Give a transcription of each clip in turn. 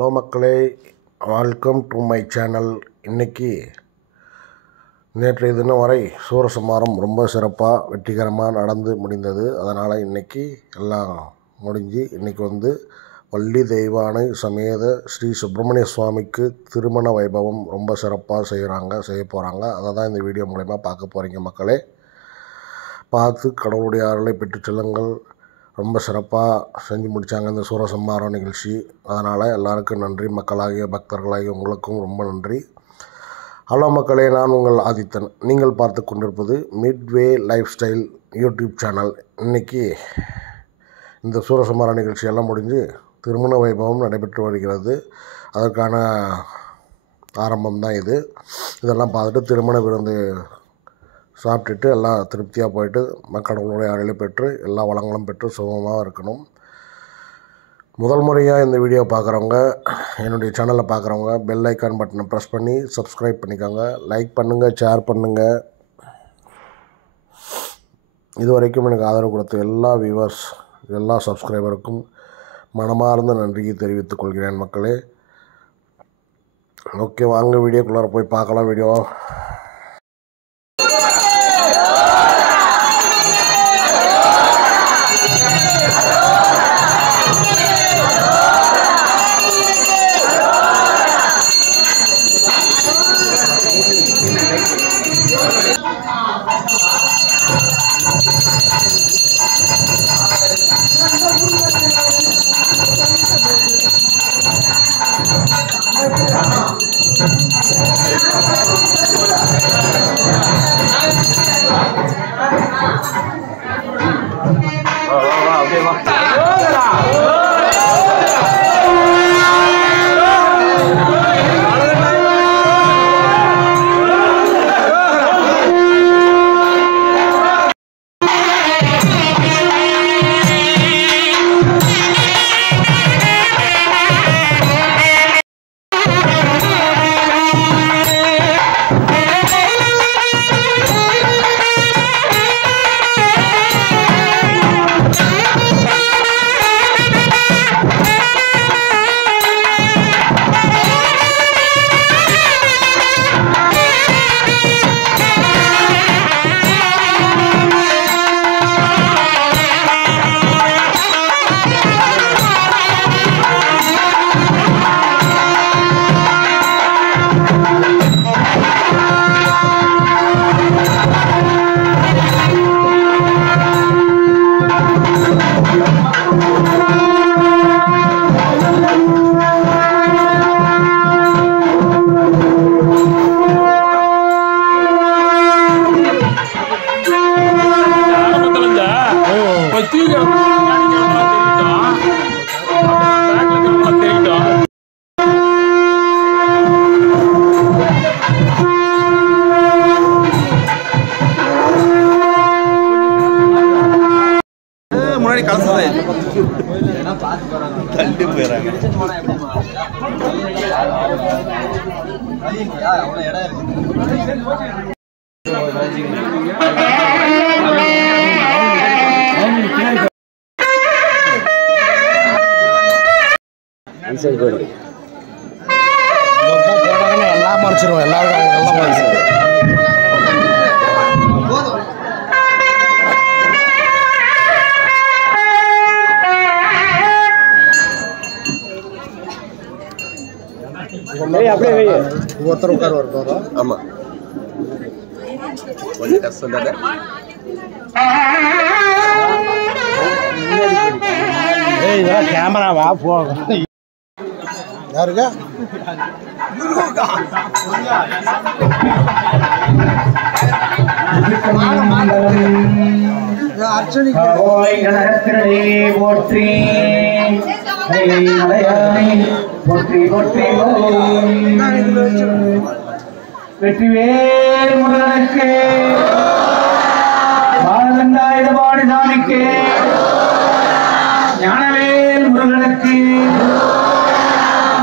Hello மக்களே, welcome to my channel. இன்றைக்கி நேற்றைய தினம் வரை சூரசம்ஹாரம் ரொம்ப சிறப்பாக வெற்றிகரமாக நடந்து முடிந்தது. அதனால் இன்றைக்கி எல்லாம் முடிஞ்சு இன்றைக்கி வள்ளி தெய்வானை சமேத ஸ்ரீ சுப்பிரமணிய சுவாமிக்கு திருமண வைபவம் ரொம்ப சிறப்பாக செய்ய போகிறாங்க. அதை தான் இந்த வீடியோ மூலமா பார்க்க போகிறீங்க மக்களே. பார்த்து கடவுளுடைய அருளை பெற்று செல்லுங்கள். ரொம்ப சிறப்பாக செஞ்சு முடித்தாங்க இந்த சூரசம்ஹாரம் நிகழ்ச்சி. அதனால் எல்லாருக்கும் நன்றி. மக்களாகிய பக்தர்களாகிய உங்களுக்கும் ரொம்ப நன்றி. ஹலோ மக்களே, நான் உங்கள் ஆதித்தன். நீங்கள் பார்த்து கொண்டிருப்பது Midway life style YouTube channel. இன்றைக்கி இந்த சூரசம்ஹார நிகழ்ச்சியெல்லாம் முடிஞ்சு திருமண வைபவம் நடைபெற்று வருகிறது. அதற்கான ஆரம்பம் தான் இது. இதெல்லாம் பார்த்துட்டு திருமண விருந்து சாப்பிட்டுட்டு எல்லாம் திருப்தியாக போயிட்டு கடவுளுடைய அருளை பெற்று எல்லா வளங்களும் பெற்று சுகமாக இருக்கணும். முதல் முறையாக இந்த வீடியோ பார்க்குறவங்க, என்னுடைய சேனலை பார்க்குறவங்க பெல் ஐக்கான் பட்டனை ப்ரெஸ் பண்ணி சப்ஸ்கிரைப் பண்ணிக்கோங்க. லைக் பண்ணுங்கள், ஷேர் பண்ணுங்கள். இது வரைக்கும் எனக்கு ஆதரவு கொடுத்த எல்லா வியூவர்ஸ், எல்லா சப்ஸ்கிரைபருக்கும் மனமார்ந்த நன்றியை தெரிவித்துக் கொள்கிறேன் மக்களே. ஓகே, வாங்க வீடியோக்குள்ளார போய் பார்க்கலாம். வீடியோ முன்னாடி கலசம் தள்ளி போயிடறாங்க. எல்லாம் மறைச்சிருவோம். எல்லாருக்கும் எல்லாம் மறைச்சிருவோம். ஒருத்தர் உட்கார் வருவோம். ஆமாம், கொஞ்சம் கஷ்டம் தானே. கேமராவா போகும் யாருங்க போற்றி போற்றி போற்றி வெற்றிவேல் முருகனுக்கு, பாலகண்டாயுதபாணி சாமிக்கு, ஞானவேல் முருகனுக்கு,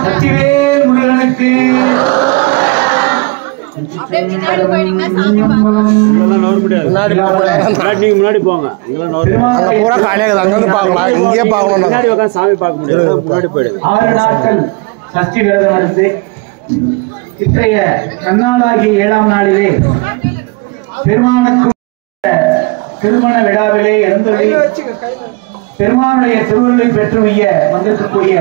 சக்திவேல் முருகனுக்கு. முன்னாடி போங்க. பூரா காலியாக அங்கே பார்க்கலாம். இங்கேயே பார்க்கணும். சாமி பார்க்க முடியாது. முன்னாடி போயிடுங்க. 6 நாட்கள் சஷ்டி விரதம் இருந்து இன்றைய நன்னாளாகிய 7ஆம் நாளிலே பெருமானுக்கு திருமண விழாவிலே எழுந்தருளி பெருமானுடைய திருவருளை பெற்று உய்ய வந்திருக்கக்கூடிய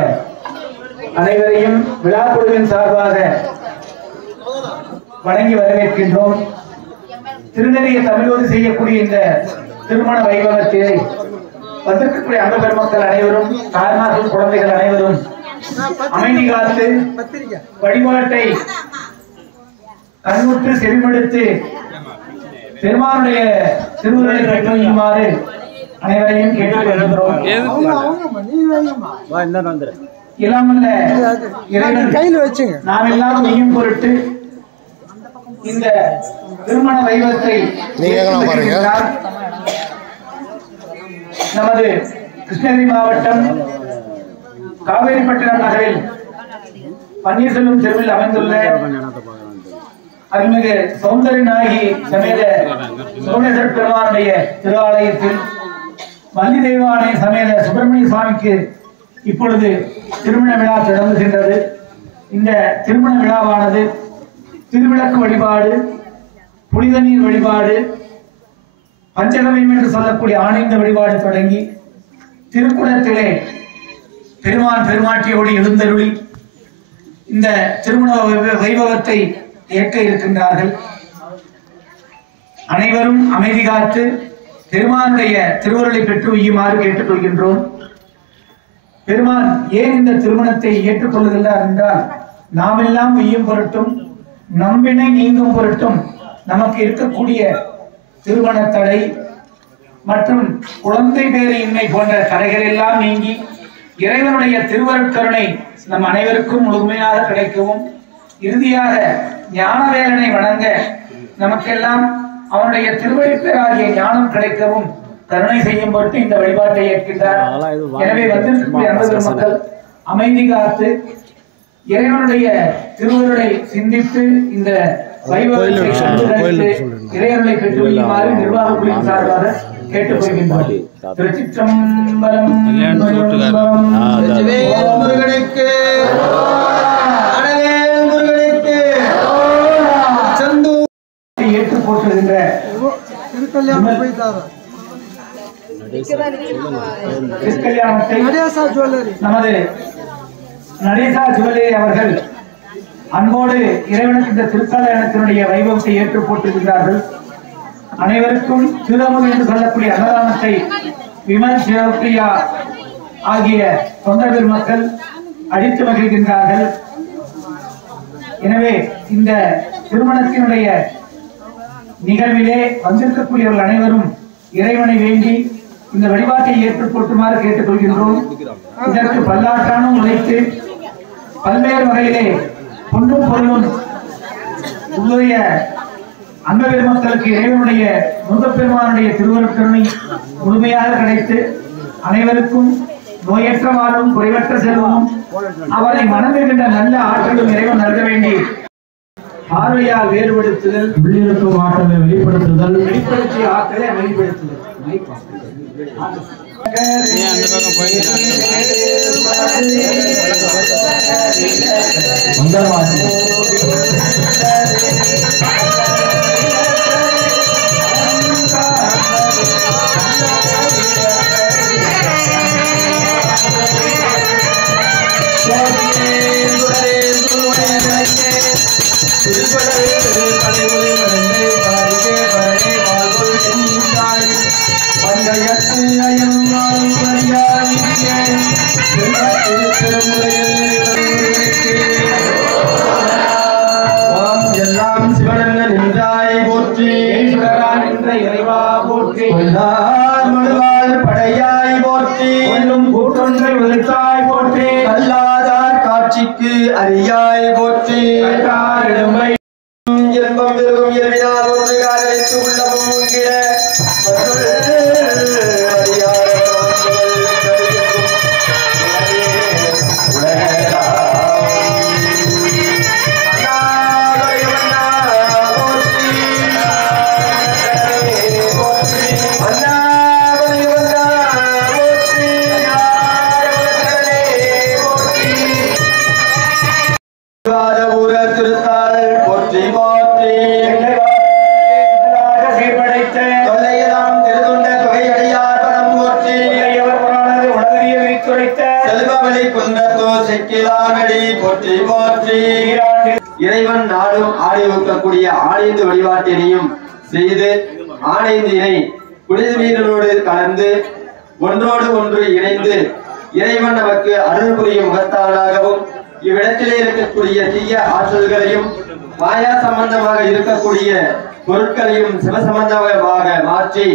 அனைவரையும் விழா குழுவின் சார்பாக வணங்கி வரவேற்கின்றோம். திருநெறிய தமிழோடு செய்யக்கூடிய இந்த திருமண வைபவத்திலே வந்திருக்கக்கூடிய அங்க பெருமக்கள் அனைவரும், தாய்மார்கள், குழந்தைகள் அனைவரும் அமைதி காத்து வழிபாட்டை கண்ணுற்று செவிமடுத்து பெருமானுடைய திருவுருளை பெற்றுமாறு அனைவரையும் கேட்டுக்கொள்கிறோம். இல்லாமல்ல இறைவன் நாம் எல்லாம் நெய்யும் பொருட்டு இந்த திருமண வைபவத்தை நமது கிருஷ்ணகிரி மாவட்டம் காவேரிப்பட்டினம் நகரில் பன்னீர்செல்வம் தெருவில் அமைந்துள்ள அருள்மிகு சௌந்தரி நாயகி சமேத சோமேஸ்வர பெருமானுடைய திருஆலயத்தில் வள்ளி தெய்வானை சமேத சுப்பிரமணிய சுவாமிக்கு இப்பொழுது திருமண விழா தொடங்குகின்றது. இந்த திருமண விழாவானது திருவிளக்கு வழிபாடு, புனித நீர் வழிபாடு, பஞ்சகவியம் என்று சொல்லக்கூடிய ஆனந்த வழிபாடு தொடங்கி திருக்குளத்திலே பெருமான் பெருமாட்டியோடு எழுந்தருளி இந்த திருமண வைபவத்தை ஏற்க இருக்கின்றார்கள். அனைவரும் அமைதி காத்து பெருமானுடைய திருவருளை பெற்று உய்யுமாறு கேட்டுக்கொள்கின்றோம். பெருமான் ஏன் இந்த திருமணத்தை ஏற்றுக்கொள்ளுகின்றார் என்றால், நாம் எல்லாம் உய்யும் பொருட்டும் நம்பினை நீங்கும் பொருட்டும் நமக்கு இருக்கக்கூடிய திருமண தடை மற்றும் குழந்தை பேரின்மை போன்ற தடைகள் எல்லாம் நீங்கி இறைவனுடைய திருவருட்கருணை நம் அனைவருக்கும் முழுமையாக கிடைக்கவும், இறுதியாக ஞான வேலனை வணங்க நமக்கெல்லாம் அவனுடைய திருவழிப்பேராகிய ஞானம் கிடைக்கவும் கருணை செய்யும் பொருட்டு இந்த வழிபாட்டை ஏற்கின்றார். எனவே வந்திருக்கக்கூடிய அன்பு மக்கள் அமைதி காத்து இறைவனுடைய திருவருளை சிந்தித்து இந்த வைபவத்தை கண்டுகளித்து இறைவனை பெற்று வையுமாறு நிர்வாக குழுவின் சார்பாக கேட்டுக்கொள்கின்றோம். திருச்சிற்றம்பலம். ஏற்று போற்றுகின்ற திருக்கல்யாணத்தை நமது நடேசா ஜுவல்லரி அவர்கள் அன்போடு இறைவனுக்கு இந்த திருக்கல்யாணத்தினுடைய வைபவத்தை ஏற்று போட்டிருக்கிறார்கள். அனைவருக்கும் திருமுக என்று சொல்லக்கூடிய அன்னதானத்தை விமல் சிவப்பிரியா ஆகிய தொண்ட பெருமக்கள் அளித்து மகிழ்கின்றார்கள். எனவே இந்த திருமணத்தினுடைய நிகழ்விலே வந்திருக்கக்கூடியவர்கள் அனைவரும் இறைவனை வேண்டி இந்த வழிபாட்டை ஏற்று போட்டுமாறு கேட்டுக்கொள்கின்றோம். இதற்கு பல்லாற்றானும் உழைத்து பல்வேறு வகையிலே பொன்னும் பொருளும் உள்ளுடைய அன்ப பெருமக்களுக்கு இறைவனுடைய முருகப்பெருமானுடைய திருவருட்கருணை முழுமையாக கிடைத்து அனைவருக்கும் நோயற்ற வாழ்வும் குறைவற்ற செல்வமும் அவரை மனமிருக்கின்ற நல்ல ஆற்றலும் இறைவன் நல்க வேண்டி பார்வையால் வேறுபடுத்துதல், உள்ளிருக்கும் ஆற்றலை வெளிப்படுத்துதல், வெளிப்படுத்திய ஆற்றலை வெளிப்படுத்துதல். படையாய் போற்றி, கூட்டொன்றை உழைத்தாய் போற்றி, அல்லாதார் காட்சிக்கு அறியாய் போற்றி, இன்பம் பெருகும் இயல்பினால் ஒன்று காதலித்து உள்ளமும் உங்கிட போற்றி சீர்படைத்த தொல்லையெல்லாம் திருதுண்ட தொகையடியார் பதம் போற்றி புராணது உலகறிய விரித்துரைத்த செல்வவழி குன்றத்தோ செக்கிலானடி போற்றி போற்றி இறைவன் நாடும் ஆடி ஊக்கக்கூடிய ஆணைந்து வழிபாட்டினையும் செய்து ஆணைந்தினை புனித நீரோடு கலந்து ஒன்றோடு ஒன்று இணைந்து இறைவன் நமக்கு அருள் புரியும் முகத்தானாகவும் இவ்விடத்திலே இருக்கக்கூடிய தீய ஆற்றல்களையும் மாயா சம்பந்தமாக இருக்கக்கூடிய பொருட்களையும் சிவசம்பந்தமாக மாற்றி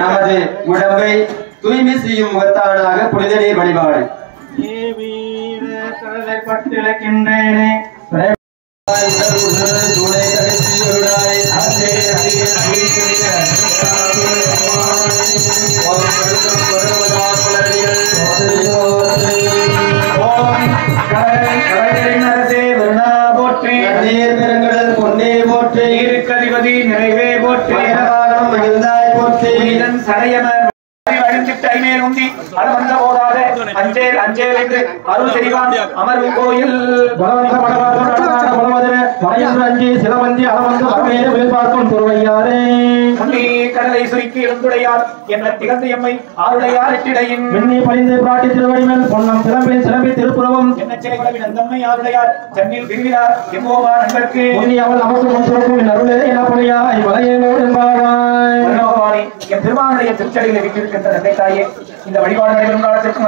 நமது உடம்பை தூய்மை செய்யும் முகத்தானாக புனித நீர் வழிபாடு பட்டிருக்கின்றேனே இருக்கதிபதி நிறைவே போற்றி சடையமர் மேல் உந்தி அது வந்த போதாத அஞ்சேல் அஞ்சேல் என்று அருள் தெரிவான் அமர்வு கோயில் சிலவந்தி அளவந்து வரவேறு வேல்பார்க்கும் துறவையாரே கடலை சுருக்கி எழுந்துடையார் என்ன திகழ்ந்த எம்மை ஆருடையார் எட்டிடையின் மின்னி பணிந்து பிராட்டி திருவடிமேல் பொன்னம் சிலம்பில் சிலம்பி திருப்புறவும் என்ன சிலைகுலவின் அந்தம்மை ஆருடையார் சென்னில் விரிவினார் எம்மோவா நண்பர்க்கு முன்னி அவள் நமக்கு முன் சுரக்கும் அருளே இனப்பொழியாய் வளையலோடு என்பாராய் பரலோகவாணி என் பெருமானுடைய திருச்சடிகளை விட்டிருக்கின்ற தந்தை தாயே இந்த வழிபாடு நடைபெறும் காலத்திற்கும்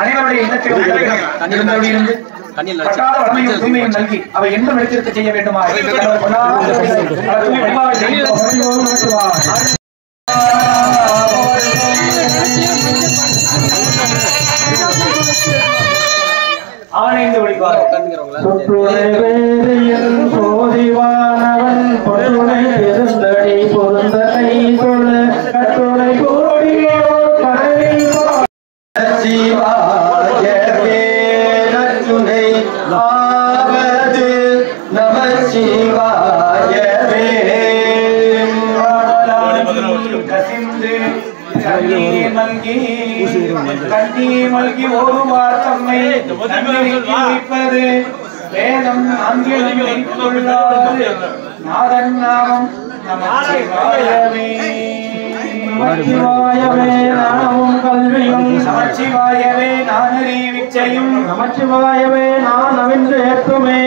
அனைவருடைய இல்லத்தில் இருந்து பட்டாத வளமையும் தூய்மையும் நல்கி அவை என்றும் எடுத்திருக்க செய்ய வேண்டுமா ஆணைந்து வழிபாடு சோதிவானவன் பொருளை பெருந்தடி பொருந்த கை கொள்ள கட்டுரை கோடியோர் கரை சிவாயவே நற்றுணை ஆவது நம சிவாயவே கசிந்து கண்ணீர் மல்கி ஒரு வார்த்தம்மை வைப்பது வேதம் ஆங்கிலம் கொள்ளாது நாதன் நாமம் நமச்சிவாயவே நமச்சிவாயவே நாமமும் கல்வியும் நமச்சிவாயவே நானறி விச்சையும் நமச்சிவாயவே நான் நவின்று ஏற்றுமே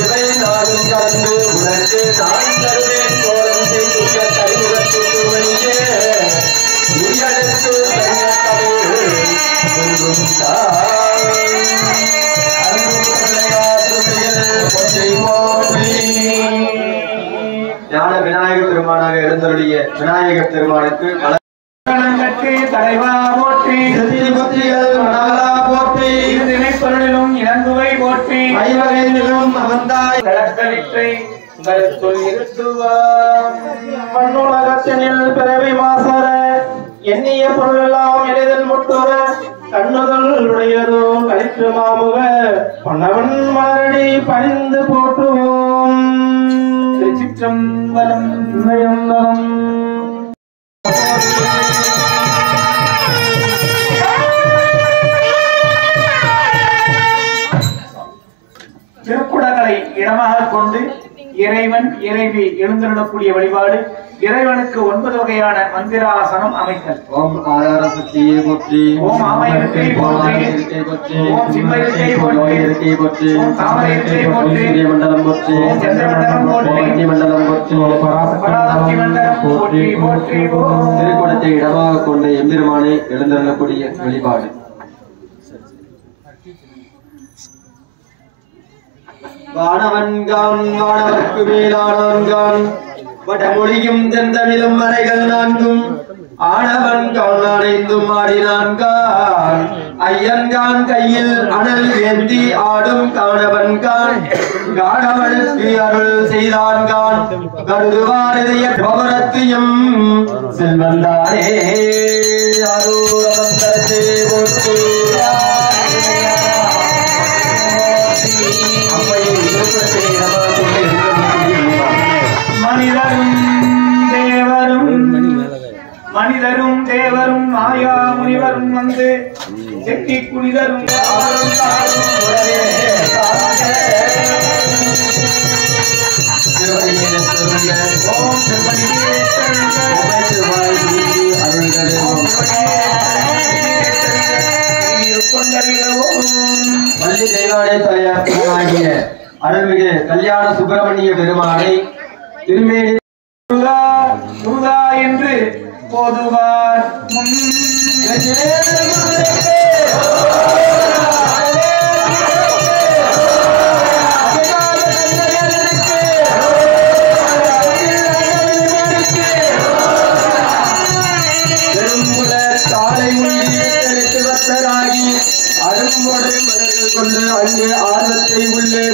இவை நாளும் கலந்து உனக்கு நான் தருவேன் கோலம் செய்துள்ள கரிமுகத்துவனியே நீயடுத்து ஞான விநாயகர் பெருமானாக எழுந்தருடைய விநாயகர் பெருமானுக்கு தலைவா போற்றி போற்றி நினைப்பொருளிலும் இறங்குவை போற்றி ஐவகையிலும் அவந்தாய் மண்ணுலகத்தினில் பிறவி மாசர எண்ணிய பொருளெல்லாம் எளிதில் முட்டுற கண்ணுதல் உடையதோ கழித்து மாமுக பொன்னவன் மலரடி பணிந்து போற்றுவோம் திருச்சிற்றம்பலம் நலம் திருக்குடங்களை இடமாக கொண்டு இறைவன் இறைவி எழுந்தருளக்கூடிய வழிபாடு இறைவனுக்கு 9 வகையான மந்திராசனம் அமைத்தல். ஓம் ஆதார சக்தியே போற்றி, ஓம் ஆமையத்தை போற்றி, ஓம் சிம்மயத்தை போற்றி, ஓம் தாமரையத்தை போற்றி, மண்டலம் போற்றி, ஓம் சந்திரமண்டலம் போற்றி, மண்டலம் போற்றி, பராசக்தி மண்டலம் போற்றி போற்றி. திருக்குடத்தை இடமாக கொண்ட எம்பெருமானை எழுந்தருளக்கூடிய வழிபாடு. வானவன்கான் வானவர்க்கு மேலானான்கான் வடமொழியும் தெந்தமிழும் மறைகள் 4 ஆனவன்கான் அடைந்தும் ஆடினான்கான் ஐயன்கான் கையில் அனல் ஏந்தி ஆடும் காணவன்கான் காணவனுக்கு அருள் செய்தான்கான் கருதுவாரதைய பவரத்தையும் செல்வந்தாரே அருளவந்தரே போற்றி. மனிதரும் தேவரும் மாயா முனிவரும் வந்து செட்டி குளிதரும் அவரும் தாரும் உடனே ஓம் திருமணியே பள்ளி தெய்வாலய தாயாகிய அருள்மிகு கல்யாண சுப்பிரமணிய பெருமானை திருமேனி முருகா என்று போதுவார் முன் கொண்டு அங்கே ஆர்வத்தை உள்ளே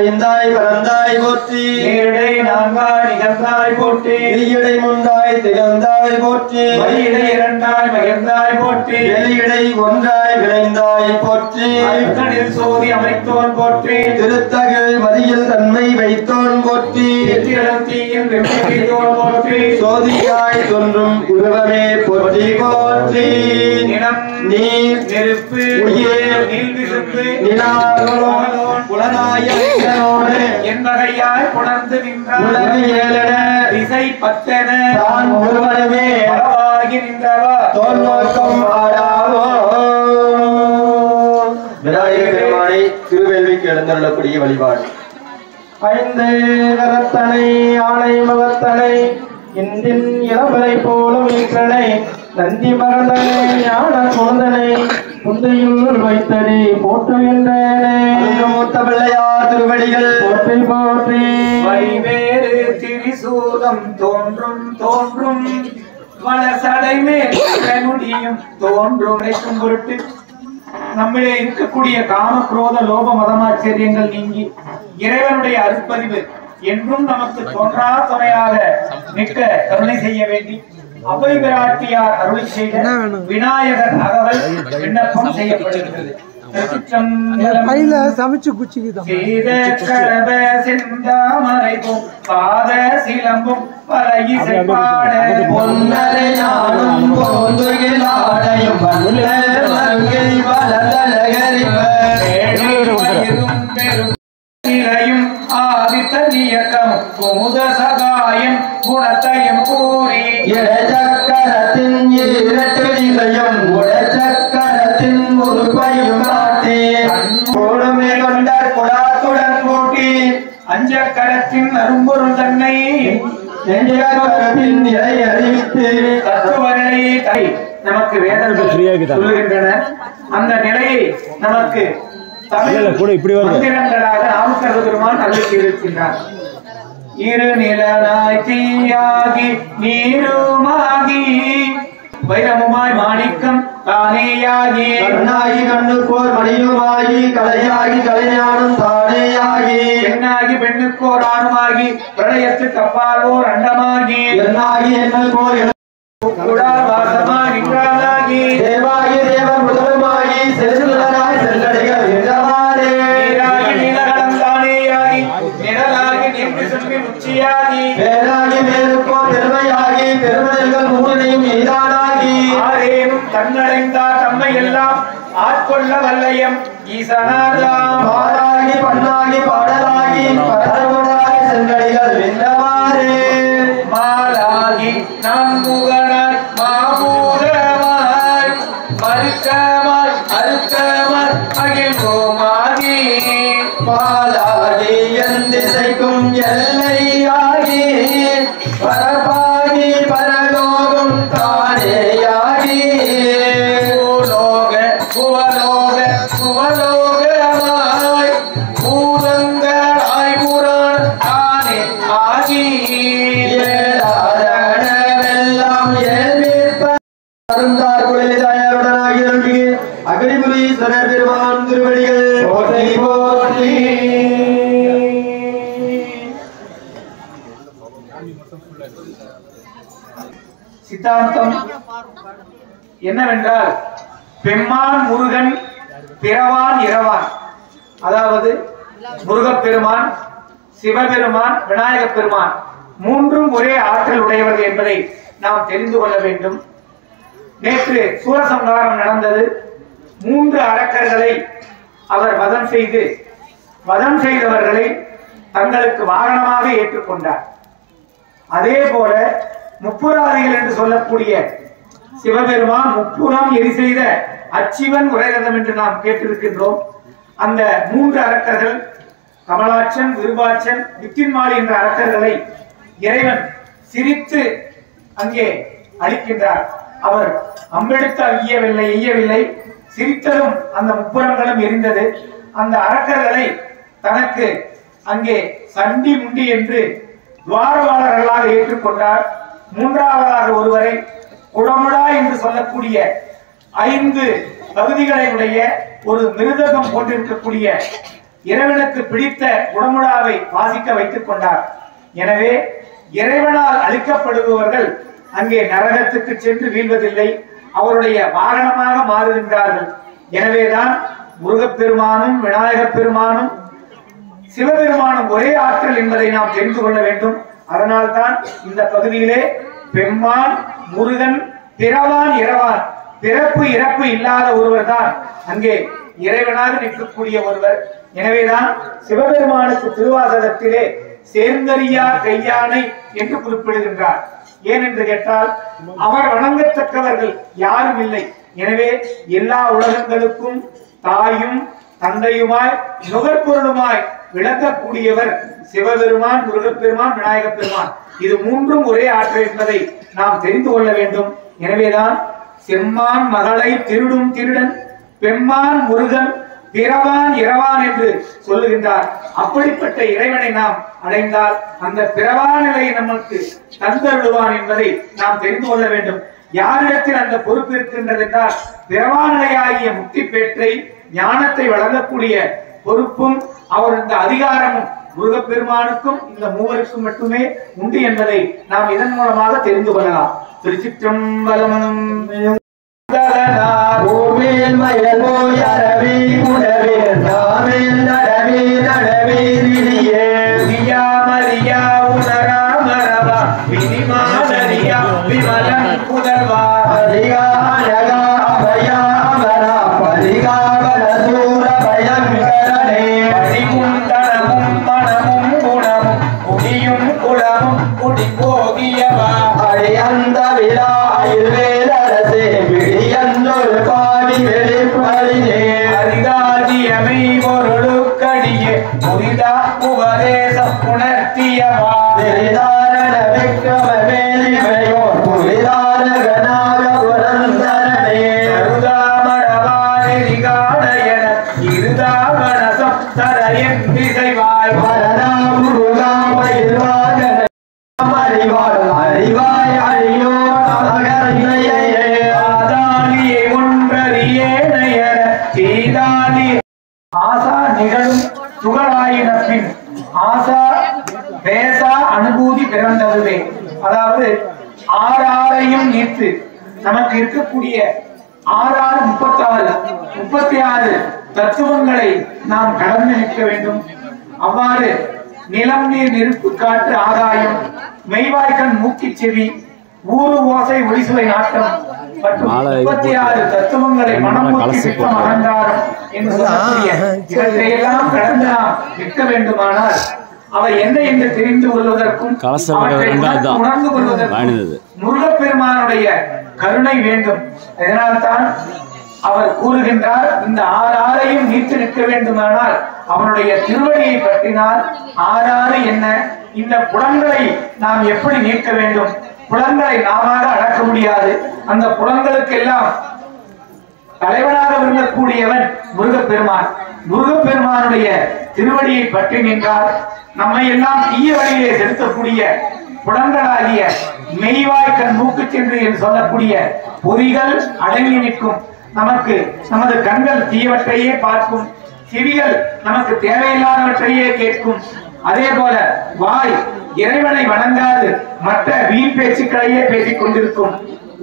ஐந்தாய் பரந்தாய் போற்றி நேரடை நான்காய் நிகழ்ந்தாய் போற்றி மெய்யடை முந்தாய் திகழ்ந்தாய் போற்றி வழியிடை இரண்டாய் மகிழ்ந்தாய் போற்றி வெளியிடை ஒன்றாய் விளைந்தாய் போற்றி அருக்கடில் சோதி அமைத்தோன் போற்றி திருத்தகில் மதியில் தன்மை வைத்தோன் போற்றி தீயில் வெற்றித்தோன் போற்றி சோதியாய் தோன்றும் உருவமே போற்றி போற்றி நிலம் நீர் நெருப்பு உயிர் நீள்விசும்பு நிலாவோன் புலனாய என் வகையாய் புணர்ந்து நின்றார் உலகு ஏழென திசை பத்தென தான் ஒருவனமே பலவாகி நின்றவா தோல் நோக்கம் ஆடாவோ. விநாயகர் பெருமானை திருவேள்விக்கு எழுந்தருளக்கூடிய வழிபாடு. ஐந்து கரத்தனை ஆணை மகத்தனை இந்தின் இளவரை போலும் இன்றனை நந்தி மகந்தனை ஞான குழந்தனை முந்தையுள் வைத்தடி போற்றுகின்றனே. மூத்த பிள்ளையார் திருவடிகள் போற்றி போற்றி. வழிவேறு திரிசூலம் தோன்றும் தோன்றும் வளசடைமேடியும் தோன்றும் உரைக்கும் பொருட்டு நம்மிலே இருக்கக்கூடிய காம குரோத லோப மதமாச்சரியங்கள் நீங்கி இறைவனுடைய அருட்பதிவு என்றும் நமக்கு தோன்றா துணையாக நிற்க கருணை செய்ய வேண்டி அவை பிராட்டியார் அருளை செய்த விநாயகர் அகவல் விண்ணப்பம் செய்யப்படுகிறது. கையில சமைச்சு குச்சிக்குதான் செந்தாமரைக்கும் பாத சிலம்பும் பல இசைப்பாட பொன்னரை நாடும் போந்துகிலாடையும் பெரும் ஆதித்த நியக்கம் குமுத சகாயம் குணத்தையும் கூறி இடச்சக்கரத்தின் இரட்டு நிலையம் உடச்சக்கரத்தின் உறுப்பையும் காட்டி கோடுமை கொண்ட குடாத்துடன் கூட்டி அஞ்சக்கரத்தின் அரும்பொருள் தன்னை நிலை அறிவித்து தத்துவனை தலை நமக்கு வேதங்கள் சொல்லுகின்றன. அந்த நிலையை நமக்கு மந்திரங்களாக நாமக்கல் பெருமான் அருள் இருக்கின்றார். இரு நிலனாய் தீயாகி நீருமாகி வைரமுமாய் மாணிக்கம் தானேயாகி கண்ணாகி கண்ணுக்கோர் மணியுமாகி கலையாகி கலைஞானம் தானேயாகி பெண்ணாகி பெண்ணுக்கோர் ஆணுமாகி பிரளயத்துக்கு அப்பாலோர் அண்டமாகி எண்ணாகி எண்ணுக்கோர் வாசமாய் நின்றாகி தேவாகி தேவர் முதலுமாகி செல்லுதலாய் செல்லடைகள் என்றவாறே நீராகி நீலகலம் தானேயாகி நிழலாகி நின்று சொல்லி உச்சியாகி வேறாகி வேறுக்கோர் பெருமையாகி பெருமைகள் மூனையும் எய்தானாகி ஆரேனும் தன்னடைந்தார் தம்மை எல்லாம் ஆட்கொள்ள வல்லையம் ஈசனாதாம் பாராகி பண்ணாகி பாடலாகி பரவனாய் செல்லடைகள் வென்றவாறே மாலாகி நான்முகனாய் மாபூதமாய் மறுக்கமாய் அறுக்கமாய் அகிழ்வோமாகி பாலாகி என் திசைக்கும் எல்லையாகி பரபாகி பரலோகம் தானேயாகி பூலோக புவலோக புவலோகமாய் பூதங்களாய் புராண தானே ஆகி ஏழாரணமெல்லாம் ஏழ்விற்ப அருந்தார் குழலிதாயருடனாகி அருள்மிகு அகடிபுரீஸ்வரர் பெருமான் திருவடிகள் போற்றி போற்றி. சித்தாந்தம் என்னவென்றால் பெம்மான் முருகன் பிறவான் இரவான், அதாவது முருகப்பெருமான், சிவபெருமான், விநாயகப் பெருமான் மூன்றும் ஒரே ஆற்றல் உடையவர்கள் என்பதை நாம் தெரிந்து கொள்ள வேண்டும். நேற்று சூரசம்ஹாரம் நடந்தது. 3 அரக்கர்களை அவர் வதம் செய்தவர்களை தங்களுக்கு வாகனமாக ஏற்றுக்கொண்டார். அதே போல முப்புராதிகள் என்று சொல்லக்கூடிய சிவபெருமான் முப்புறம் எரி செய்த அச்சிவன் உரைரதம் என்று நாம் கேட்டிருக்கின்றோம். அந்த 3 அரக்கர்கள் கமலாட்சன், விருபாட்சன், வித்தின்மாலி என்ற அரக்கர்களை இறைவன் சிரித்து அங்கே அளிக்கின்றார். அவர் அம்பெடுத்து எய்யவில்லை, சிரித்ததும் அந்த முப்புறங்களும் எரிந்தது. அந்த அரக்கர்களை தனக்கு அங்கே சண்டி முண்டி என்று துவாரவாளர்களாக ஏற்றுக்கொண்டார். 3ஆவதாக ஒருவரை குடமுடா என்று சொல்லக்கூடிய 5 பகுதிகளை உடைய ஒரு மிருதகம் போன்றிருக்கக்கூடிய இறைவனுக்கு பிடித்த குடமுடாவை வாசிக்க வைத்துக் கொண்டார். எனவே இறைவனால் அளிக்கப்படுபவர்கள் அங்கே நரகத்துக்கு சென்று வீழ்வதில்லை, அவருடைய வாகனமாக மாறுகின்றார்கள். எனவேதான் முருகப்பெருமானும் விநாயகப் பெருமானும் சிவபெருமானும் ஒரே ஆற்றல் என்பதை நாம் தெரிந்து கொள்ள வேண்டும். அதனால்தான் இந்த பகுதியிலே பெம்மான் முருகன் பிறவான் இரவான், பிறப்பு இறப்பு இல்லாத ஒருவர் தான் அங்கே இறைவனாக நிற்கக்கூடிய ஒருவர். எனவேதான் சிவபெருமானுக்கு திருவாசகத்திலே சேர்ந்தறியா கையானை என்று குறிப்பிடுகின்றார். ஏன் என்று கேட்டால் அவர் வணங்கத்தக்கவர்கள் யாரும் இல்லை. எனவே எல்லா உலகங்களுக்கும் தாயும் தந்தையுமாய் நுகர்பொருளுமாய் விளங்கக்கூடியவர் சிவபெருமான், முருகப்பெருமான், விநாயகப் பெருமான். இது மூன்றும் ஒரே ஆற்றல் என்பதை நாம் தெரிந்து கொள்ள வேண்டும். எனவேதான் செம்மான் மகளை திருடும் திருடன், பெம்மான் முருகன் பிறவான் இரவான் என்று சொல்லுகின்றார். அப்படிப்பட்ட இறைவனை நாம் அடைந்தால் அந்த பிறவா நிலையை நமக்கு தந்தருடுவான் என்பதை நாம் தெரிந்து கொள்ள வேண்டும். யாரிடத்தில் அந்த பொறுப்பு இருக்கின்றது என்றால் பிறவா நிலையாகிய முக்தி பேற்றை ஞானத்தை வழங்கக்கூடிய பொறுப்பும் அவர் இந்த அதிகாரமும் முருகப்பெருமானுக்கும் இந்த மூவருக்கும் மட்டுமே உண்டு என்பதை நாம் இதன் மூலமாக தெரிந்து கொள்ளலாம். திருச்சிற்றம்பலம். அரிதாதியமை பொருளுக்கடியே புரிதா உபதேசம் உணர்த்தியவா ஆசா நிகழும் துகளாயின பின் ஆசா பேசா அனுபூதி பிறந்ததுவே. அதாவது ஆறாரையும் நீத்து நமக்கு இருக்கக்கூடிய 6 36 36 தத்துவங்களை நாம் கடந்து நிற்க வேண்டும். அவ்வாறு நிலம் நீர் நெருப்பு காற்று ஆகாயம் மெய்வாய்க்கண் மூக்கி செவி ஊறு ஓசை ஒளிசுவை நாட்டம் மற்றும் 36 தத்துவங்களை மனமூர்த்தி சித்தம் அகங்காரம் என்று சொல்லக்கூடிய இவற்றையெல்லாம் கடந்து நாம் நிற்க வேண்டுமானால் அவை என்ன என்று தெரிந்து கொள்வதற்கும் உணர்ந்து கொள்வதற்கும் முருகப்பெருமானுடைய கருணை வேண்டும். இதனால்தான் அவர் கூறுகின்றார், இந்த 6 நீத்து நிற்க வேண்டுமானால் அவனுடைய திருவடியை பற்றினால் 6 என்ன, இந்த புலன்களை நாம் எப்படி நீக்க வேண்டும், புலன்களை நாம அடக்க முடியாது. அந்த புலன்களுக்கெல்லாம் தலைவனாக விரும்பக்கூடியவன் முருகப்பெருமான். முருகப்பெருமானுடைய திருவடியை பற்றி நின்றால் நம்மை எல்லாம் தீய வழியிலே செலுத்தக்கூடிய புலன்களாகிய மெய்வாய்க்கண் மூக்கு சென்று என்று சொல்லக்கூடிய பொறிகள் அடங்கி நிற்கும். நமக்கு நமது கண்கள் தீயவற்றையே பார்க்கும், செவிகள் நமக்கு தேவையில்லாதவற்றையே கேட்கும். அதே போல வாய் இறைவனை வணங்காது மற்ற வீண் பேச்சுக்களையே பேசிக் கொண்டிருக்கும்.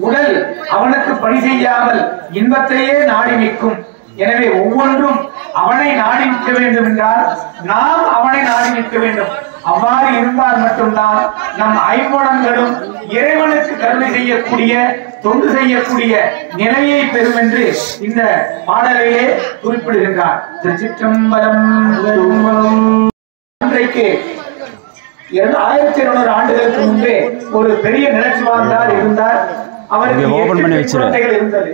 உடல் அவனுக்கு பணி செய்யாமல் இன்பத்தையே நாடி நிற்கும். எனவே ஒவ்வொன்றும் அவனை நாடி நிற்க வேண்டும் என்றால் நாம் அவனை நாடி நிற்க வேண்டும். அவ்வாறு இருந்தால் மட்டும்தான் நம் ஐம்புலன்களும் இறைவனுக்கு கருணை செய்யக்கூடிய தொண்டு செய்யக்கூடிய நிலையை பெறும் என்று இந்த பாடலிலே குறிப்பிடுகின்றார். திருச்சிற்றம்பலம். இன்றைக்கு 2200 ஆண்டுகளுக்கு முன்பே ஒரு பெரிய நிலச்சிவாழ்ந்தார் இருந்தார். அவருக்கு 8 பெண் குழந்தைகள் இருந்தது.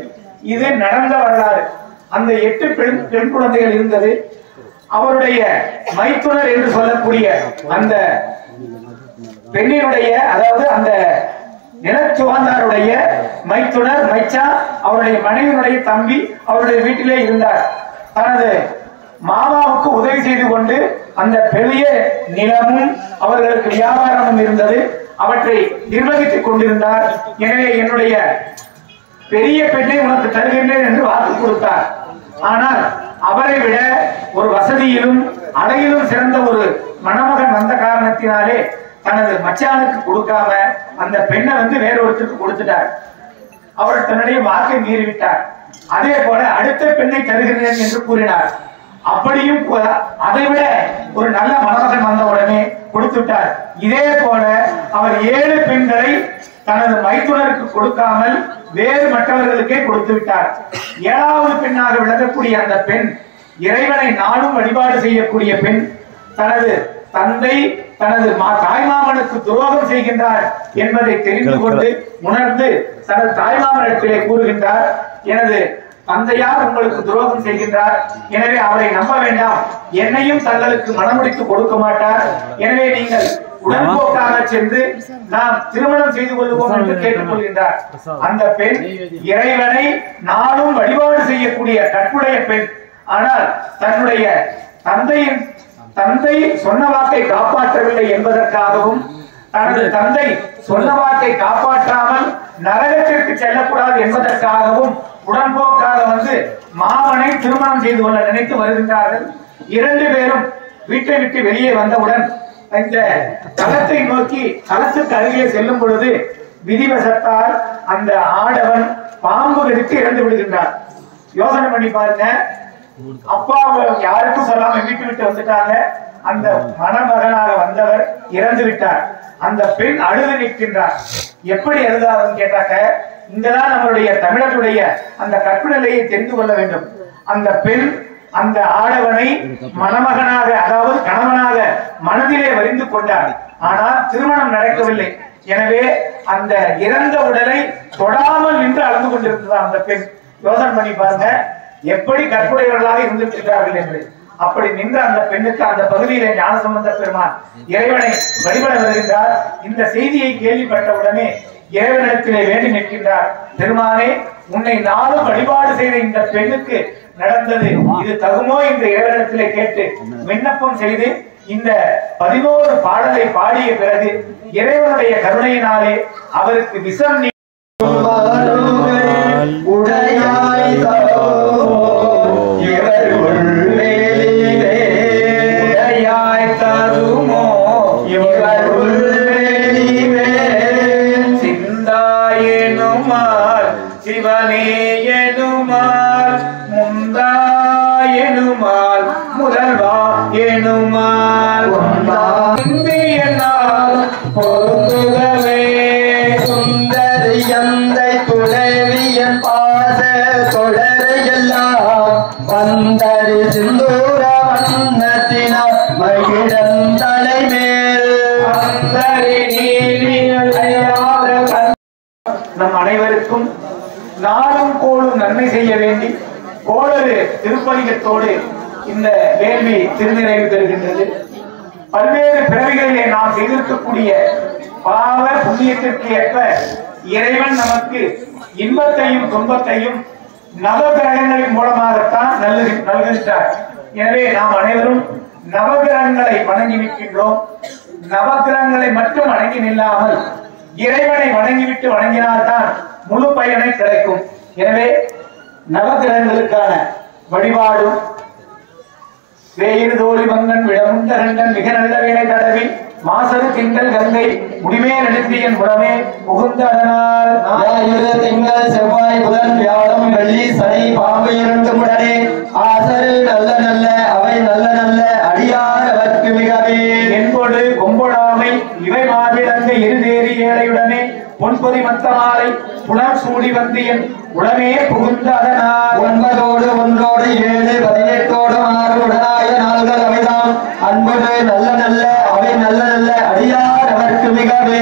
இது நடந்த வரலாறு. அந்த 8 பெண் குழந்தைகள் இருந்தது. அவருடைய மைத்துனர் என்று சொல்லக்கூடிய அந்த பெண்ணினுடைய, அதாவது அந்த நிலச்சுவாந்தாருடைய மைத்துனர் மைச்சா அவருடைய மனைவியினுடைய தம்பி அவருடைய வீட்டிலே இருந்தார். தனது மாமாவுக்கு உதவி செய்து கொண்டு அந்த பெரிய நிலமும் அவர்களுக்கு வியாபாரமும் இருந்தது. அவற்றை நிர்வகித்துக் கொண்டிருந்தார். எனவே என்னுடைய பெரிய பெண்ணை உனக்கு தருகின்றேன் என்று வாக்கு கொடுத்தார். ஆனால் அவரை விட ஒரு வசதியிலும் அழகிலும் சிறந்த ஒரு மணமகன் வந்த காரணத்தினாலே தனது மச்சானுக்கு கொடுக்காம அந்த பெண்ணை வேறொருத்தருக்கு கொடுத்துட்டார். அவர் தன்னுடைய வாக்கை மீறிவிட்டார். அதே போல அடுத்த பெண்ணை தருகிறேன் என்று கூறினார். அப்படியும் அதைவிட ஒரு நல்ல மணமகன் வந்த உடனே கொடுத்து விட்டார். இதே போல அவர் 7 பெண்களை தனது மைத்துனருக்கு கொடுக்காமல் வேறு மற்றவர்களுக்கே கொடுத்து விட்டார். 7வது பெண்ணாக விளங்கக்கூடிய அந்த பெண் இறைவனை நாளும் வழிபாடு செய்யக்கூடிய பெண். தனது தந்தை தனது தாய்மாமனுக்கு துரோகம் செய்கின்றார் என்பதை தெரிந்து கொண்டு உணர்ந்து தனது தாய்மாமனிடத்திலே கூறுகின்றார், எனது தந்தையார் உங்களுக்கு துரோகம் செய்கின்றார், எனவே அவரை நம்ப வேண்டாம், என்னையும் தங்களுக்கு மனமுடித்து கொடுக்க மாட்டார், எனவே நீங்கள் உடன்போக்காக சென்று நாம் திருமணம் செய்து கொள்வோம் என்று கேட்டுக் கொள்கின்றார். அந்த பெண் இறைவனை நாளும் வழிபாடு செய்யக்கூடிய கற்புடைய பெண். ஆனால் தன்னுடைய தந்தை சொன்ன வாக்கை காப்பாற்றவில்லை என்பதற்காகவும் தனது தந்தை சொன்ன வாக்கை காப்பாற்றாமல் நரகத்திற்கு செல்லக்கூடாது என்பதற்காகவும் உடன்போக்காக மாமனை திருமணம் செய்து கொள்ள நினைத்து வருகின்றார்கள். 2 பேரும் வீட்டை விட்டு வெளியே வந்தவுடன் இந்த களத்தை நோக்கி களத்துக்கு அருகே செல்லும் பொழுது விதிவசத்தால் அந்த ஆடவன் பாம்பு கடித்து இறந்து விடுகின்றார். யோசனை பண்ணி பாருங்க, அப்பா யாருக்கும் சொல்லாம வீட்டு விட்டு வந்துட்டாங்க. அந்த மணமகனாக வந்தவர் இறந்து விட்டார். அந்த பெண் அழுது நிற்கின்றார். எப்படி அழுதாருன்னு கேட்டாக்க, இங்கதான் நம்மளுடைய தமிழர்களுடைய அந்த கற்பு நிலையை தெரிந்து கொள்ள வேண்டும். அந்த பெண் அந்த ஆடவனை மணமகனாக, அதாவது கணவனாக மனதிலே வரிந்து கொண்டார். ஆனால் திருமணம் நடக்கவில்லை. எனவே அந்த இறந்த உடலை தொடாமல் நின்று அழுது கொண்டிருந்தார் அந்த பெண். யோசனை பண்ணி பாருங்க எப்படி கற்புடையவர்களாக இருந்திருக்கிறார்கள் என்று. அப்படி நின்ற அந்த பெண்ணுக்கு அந்த பகுதியிலே ஞானசம்பந்த பெருமான் இறைவனை வழிபட வருகின்றார். இந்த செய்தியை கேள்விப்பட்டவுடனே இறைவனிடத்திலே வேண்டி நிற்கின்றார். பெருமானே, உன்னை நாளும் வழிபாடு செய்த இந்த பெண்ணுக்கு நடந்தது இது தகுமோ என்று இறைவனிடத்திலே கேட்டு விண்ணப்பம் செய்து இந்த 11 பாடலை பாடிய பிறகு இறைவனுடைய கருணையினாலே அவருக்கு விஷம் சிவனேயனுமால் முந்தாயனுமால் முதல்வா எனுமால் பொருந்துகவே சுந்தரியந்தை துணைவியன் பாச தொடரையெல்லாம் வந்தரி சிந்தூர வண்ணத்தினா மகிழந்தலை மேல் அந்தரி நம் அனைவருக்கும் நாளும் கோளும் நன்மை செய்ய வேண்டி கோளறு திருப்பதிகத்தோடு இந்த வேள்வி திருநிறைவு பெறுகின்றது. பல்வேறு பிறவிகளிலே நாம் செய்திருக்கக்கூடிய பாவ புண்ணியத்திற்கு ஏற்ப இறைவன் நமக்கு இன்பத்தையும் துன்பத்தையும் நவகிரகங்களின் மூலமாகத்தான் நல்கின்றார். எனவே நாம் அனைவரும் நவகிரகங்களை வணங்கி நிற்கின்றோம். நவகிரகங்களை மட்டும் வணங்கி நில்லாமல் இறைவனை வணங்கிவிட்டு வணங்கினால்தான் முழு பயனை கிடைக்கும். எனவே நவகிரகங்களுக்கான வழிபாடும் வேயிறு தோழி மங்கன் விடமுண்டரண்டன் மிக நல்ல வேலை தடவி மாசரு திங்கள் கங்கை முடிமேல் எழுந்தியன் புறமே புகுந்த அதனால் திங்கள் செவ்வாய் புதன் வியாழம் வெள்ளி சனி பாம்பு 2 முடனே ஆசரு நல்ல நல்ல அவை நல்ல நல்ல அடியார் அவர்க்கு மிகவே என்போடு கொம்பொடாமை இவை மாவிடங்க இருதேறி ஏழையுடனே பொன்பொதி மத்தமாலை புலர் சூடி வந்தியன் உடனே புகுந்த அதனால் 9 1 7 18 6 உடனாய நாள்கள் அவைதான் அன்பது நல்ல நல்ல அவை நல்ல நல்ல அடியார் அவர்க்கு மிகவே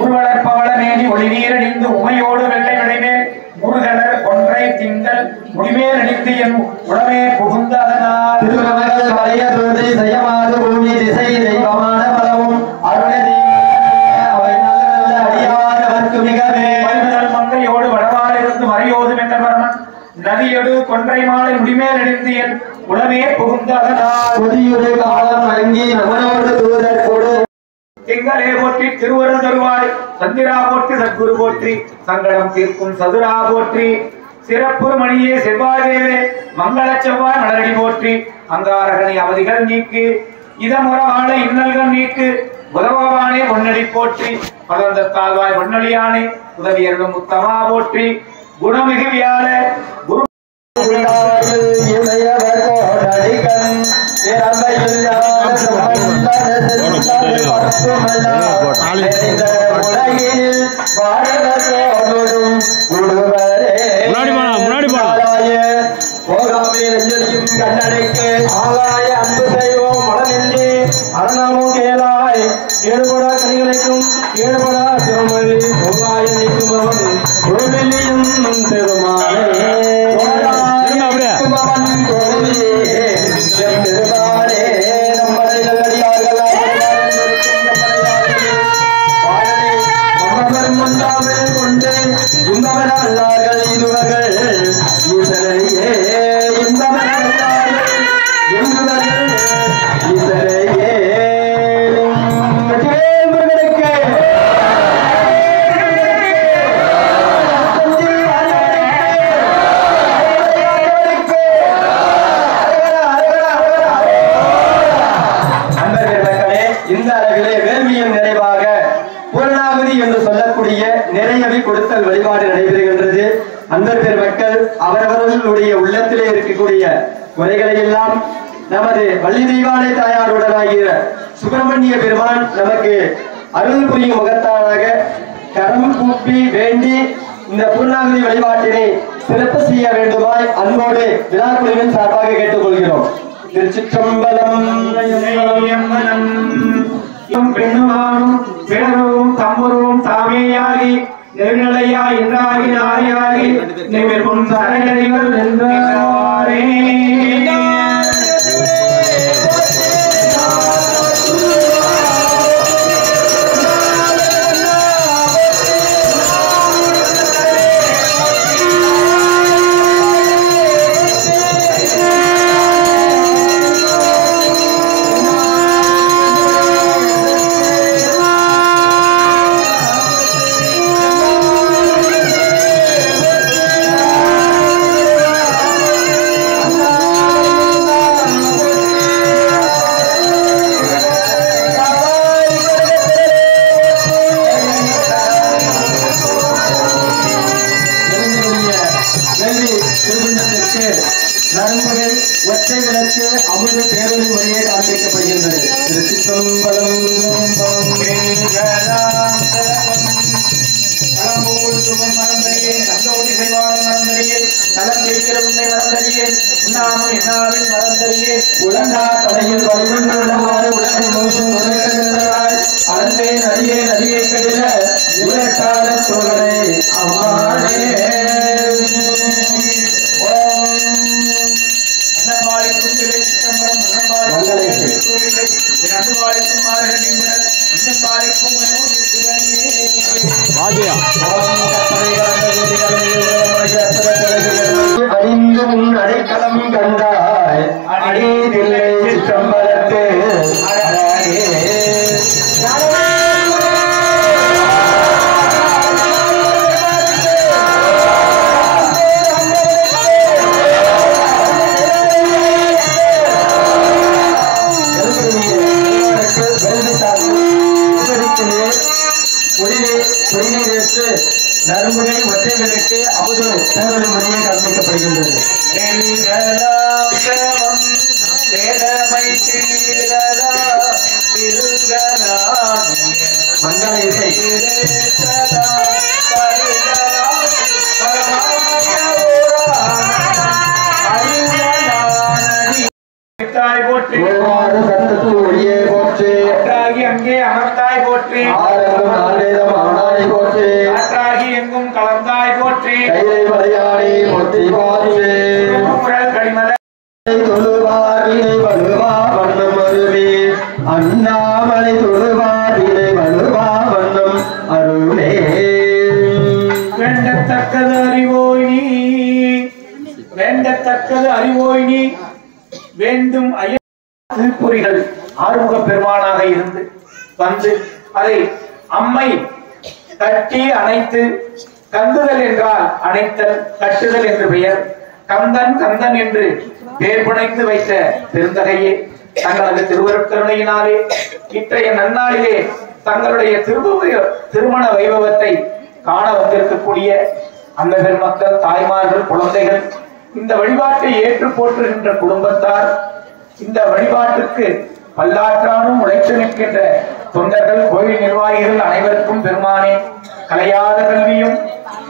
உருவளப்பவள மேனி ஒளி நீரணிந்து உமையோடு வெள்ளை விடைமேல் முருகனர் கொன்றை திங்கள் முடிமேல் அணிந்து என் உடனே புகுந்த அதனால் திருமகள் வளைய தோதி செய்யமாறு பூமி திசை தெய்வமான பலவும் அருணதி அவை நல்ல நல்ல அடியார் அவர்க்கு மிகவே மங்கையோடு வடவாலிருந்து மறையோதும் என்ற பரமன் நதியொடு கொன்றை மாலை முடிமேல் அணிந்து என் உடனே புகுந்த அதனால் புதியுறு காலம் வழங்கி நமனோடு தூதர் கொடு திங்களே போற்றி திருவருள் தருவாய் சந்திரா போற்றி சத்குரு போற்றி சங்கடம் தீர்க்கும் சதுரா போற்றி சிறப்புறு மணியே செவ்வாய் தேவே மங்கள செவ்வாய் மலரடி போற்றி அங்காரகனை அவதிகள் நீக்கு இதமுறவான இன்னல்கள் நீக்கு உதவானே பொன்னடி போற்றி பதந்த தாழ்வாய் பொன்னொழியானே உதவியர்களும் உத்தமா போற்றி குணமிகு வியாழ குரு கண்ணடைக்கு ஆகாய அன்பு செய்வோம் மனநின்றி அரணமும் கேளாய் ஏழுபடா கனிகளுக்கும் ஏழுபடா திருமொழி பொங்காய நீக்கும் அவன் கோவிலியும் பெருமானே கொண்டு இன்பவர்கள் இதுவர்கள் ஈசரையே கொடுத்தல் வழிபாடு நடைபெறுகின்றது. அன்பர் பெருமக்கள் அவரவர்களுடைய உள்ளத்திலே இருக்கக்கூடிய குறைகளை எல்லாம் நமது வள்ளி தெய்வானை தாயாருடனாகிய சுப்பிரமணிய பெருமான் நமக்கு அருள் புரியும் முகத்தானாக கரம் கூப்பி வேண்டி இந்த பூர்ணாகுதி வழிபாட்டினை சிறப்பு செய்ய வேண்டுமாய் அன்போடு விழாக்குழுவின் சார்பாக கேட்டுக்கொள்கிறோம். திருச்சிற்றம்பலம். பெண்ணுமானும் பேரவும் தம்புருவும் தாமேயாகி நெருநிலையா என்றாகி நாயாகி நிமிர்வும் சரணடிகள் என்றாரே. நரம்புகை ஒற்றை விளக்கு அமுத பேரொழி முறையே காண்பிக்கப்படுகின்றது. திருச்சிற்றம்பலம். அறிந்து உன் அடைக்கலம் கண்டாய் அடிதில்லை சிற்றம்பலத்து நரம்புகை ஒற்றை விளக்கு அமுது பேரொழி முறையே காண்பிக்கப்படுகின்றது. மங்கள இசை ஒளியே போற்றி அங்கே அமர்ந்தாய் போற்றி ஆரங்கம் நாளேதம் ஆனாய் போற்றி காற்றாகி எங்கும் கலந்தாய் போற்றி கைலை மலையாளி போற்றி போற்றி கடிமலை தொழுவார் வினை வலுவா வண்ணம் அருளே அண்ணாமலை தொழுவார் வினை வலுவா வண்ணம் அருளே வேண்டத்தக்கது அறிவோய் நீ வேண்டத்தக்கது அறிவோய் நீ வேண்டும் திருப்பொறிகள் ஆறுமுக பெருமானாக இருந்து வந்து அதை அம்மை கட்டி அணைத்து கந்துதல் என்றால் அணைத்தல் கட்டுதல் என்று பெயர் கந்தன் கந்தன் என்று பேர் புனைந்து வைத்த பெருந்தகையே தங்களது திருவருட்கருணையினாலே இன்றைய நன்னாளிலே தங்களுடைய திருமண வைபவத்தை காண வந்திருக்கக்கூடிய அந்த பெருமக்கள் தாய்மார்கள் குழந்தைகள் இந்த வழிபாட்டை ஏற்று போற்றுகின்ற குடும்பத்தார் இந்த வழிபாட்டுக்கு பல்லாற்றானும் உழைத்து நிற்கின்ற தொண்டர்கள் கோயில் நிர்வாகிகள் அனைவருக்கும் பெருமானே கலையாத கல்வியும்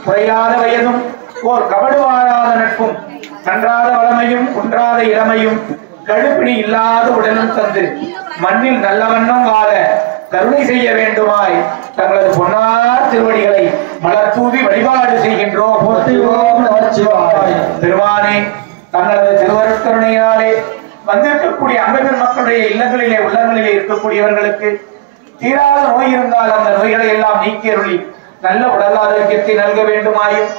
குறையாத வயதும் ஓர் கபடுவாராத நட்பும் கன்றாத வளமையும் குன்றாத இளமையும் கழுப்பிணி இல்லாத உடலும் தந்து மண்ணில் நல்ல வண்ணம் வாழ கருணை செய்ய வேண்டுமாய் தங்களது பொன்னார் திருவடிகளை மலர் தூவி வழிபாடு செய்கின்றோம். பெருமானே தங்களது திருவருட்கருணையினாலே வந்திருக்கக்கூடிய அன்பர்கள் மக்களுடைய இல்லங்களிலே உள்ளங்களிலே இருக்கக்கூடியவர்களுக்கு தீராத நோய் இருந்தால் அந்த நோய்களை எல்லாம் நீக்கி அருளி நல்ல உடல் ஆரோக்கியத்தை நல்க வேண்டுமாயும்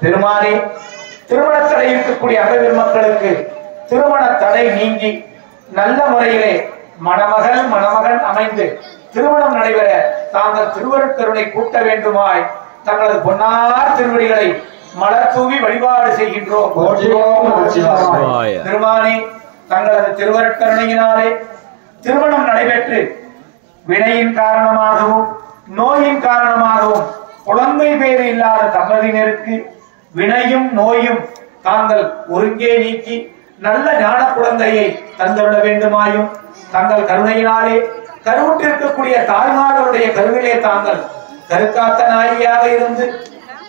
பெருமானே திருமண தடை இருக்கக்கூடிய அன்பர்கள் மக்களுக்கு திருமண தடை நீங்கி நல்ல முறையிலே மணமகள் மணமகன் அமைந்து திருமணம் நடைபெற தாங்கள் திருவருட்கருணை கூட்ட வேண்டுமாய் தங்களது பொன்னார் திருவடிகளை மலர் தூவி வழிபாடு செய்கின்றோம். பெருமானே தங்களது திருவருட்கருணையினாலே திருமணம் நடைபெற்று வினையின் காரணமாகவும் நோயின் காரணமாகவும் குழந்தை பேறு இல்லாத தம்பதியினருக்கு வினையும் நோயும் தாங்கள் ஒருங்கே நீக்கி நல்ல ஞான குழந்தையை தந்துள்ள வேண்டுமாயும் தங்கள் கருணையினாலே கருவுற்றிருக்கக்கூடிய தாய்மார்களுடைய கருவிலே தாங்கள் கருக்காத்த நாயகியாக இருந்து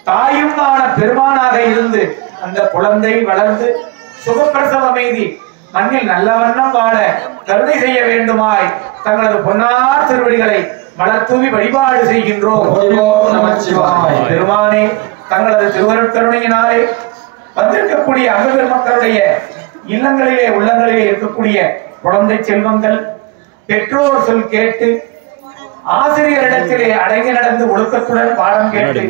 தாயும் ஆன பெருமானாக இருந்து அந்த குழந்தை வளர்ந்து சுகப்பிரசவம் எய்தி மண்ணில் நல்ல வண்ணம் வாழ கருணை செய்ய வேண்டுமாய் தங்களது பொன்னார் திருவடிகளை மலர் தூவி வழிபாடு செய்கின்றோம். பெருமானே தங்களது திருவருட்கருணையினாலே வந்திருக்கக்கூடிய அங்க பெருமக்களுடைய இல்லங்களிலே உள்ளங்களிலே இருக்கக்கூடிய குழந்தை செல்வங்கள் பெற்றோர் சொல் கேட்டு ஆசிரியரிடத்திலே அடங்கி நடந்து ஒழுக்கத்துடன் பாடம் கேட்டு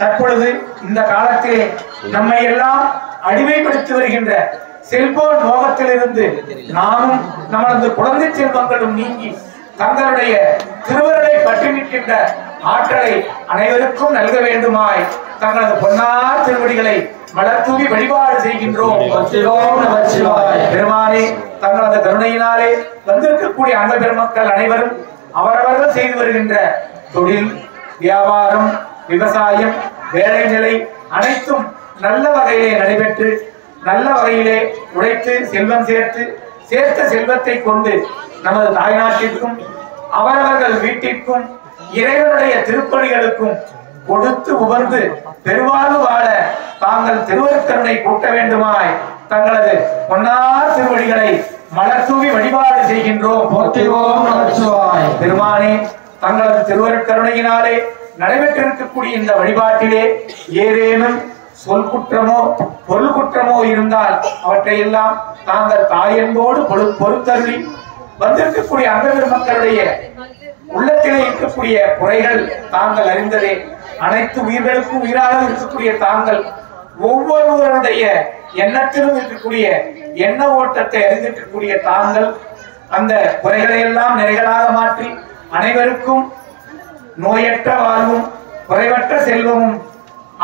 தற்பொழுது இந்த காலத்திலே நம்மை எல்லாம் அடிமைப்படுத்தி வருகின்ற செல்போன் மோகத்திலிருந்து நாமும் நமது குழந்தை செல்வங்களும் நீங்கி தங்களுடைய திருவருளை பற்றி நிற்கின்ற ஆற்றலை அனைவருக்கும் நல்க வேண்டுமாய் தங்களது பொன்னார் திருவடிகளை மலர் தூவி வழிபாடு செய்கின்றோம். பெருமானே தங்களது கருணையினாலே வந்திருக்கக்கூடிய அங்க பெருமக்கள் அனைவரும் அவரவர்கள் செய்து வருகின்ற தொழில் வியாபாரம் விவசாயம் வேலை நிலை அனைத்தும் நல்ல வகையிலே நடைபெற்று நல்ல வகையிலே உழைத்து செல்வம் சேர்த்த செல்வத்தை கொண்டு நமது தாய்நாட்டிற்கும் அவரவர்கள் வீட்டிற்கும் இறைவனுடைய திருப்பணிகளுக்கும் கொடுத்து உவர்ந்து பெருவாழ்வு வாழ தாங்கள் திருவருட்கருணை கூட்ட வேண்டுமாய் தங்களது பொன்னார் திருவடிகளை மலர் தூவி வழிபாடு செய்கின்றோம். பெருமானே தங்களது திருவருட்கருணையினாலே நடைபெற்றிருக்கக்கூடிய இந்த வழிபாட்டிலே ஏதேனும் சொல் குற்றமோ பொருள் குற்றமோ இருந்தால் அவற்றையெல்லாம் தாங்கள் தாயன்போடு பொறுத்தருளி வந்திருக்கக்கூடிய அங்க பெருமக்களுடைய உள்ளத்திலே இருக்கக்கூடிய குறைகள் தாங்கள் அறிந்ததே. அனைத்து உயிர்களுக்கும் உயிராக இருக்கக்கூடிய தாங்கள் ஒவ்வொருவருடைய எண்ணத்திலும் இருக்கக்கூடிய எண்ண ஓட்டத்தை அறிந்திருக்கக்கூடிய தாங்கள் அந்த குறைகளை எல்லாம் நிறைகளாக மாற்றி அனைவருக்கும் நோயற்ற வாழ்வும் குறைவற்ற செல்வமும்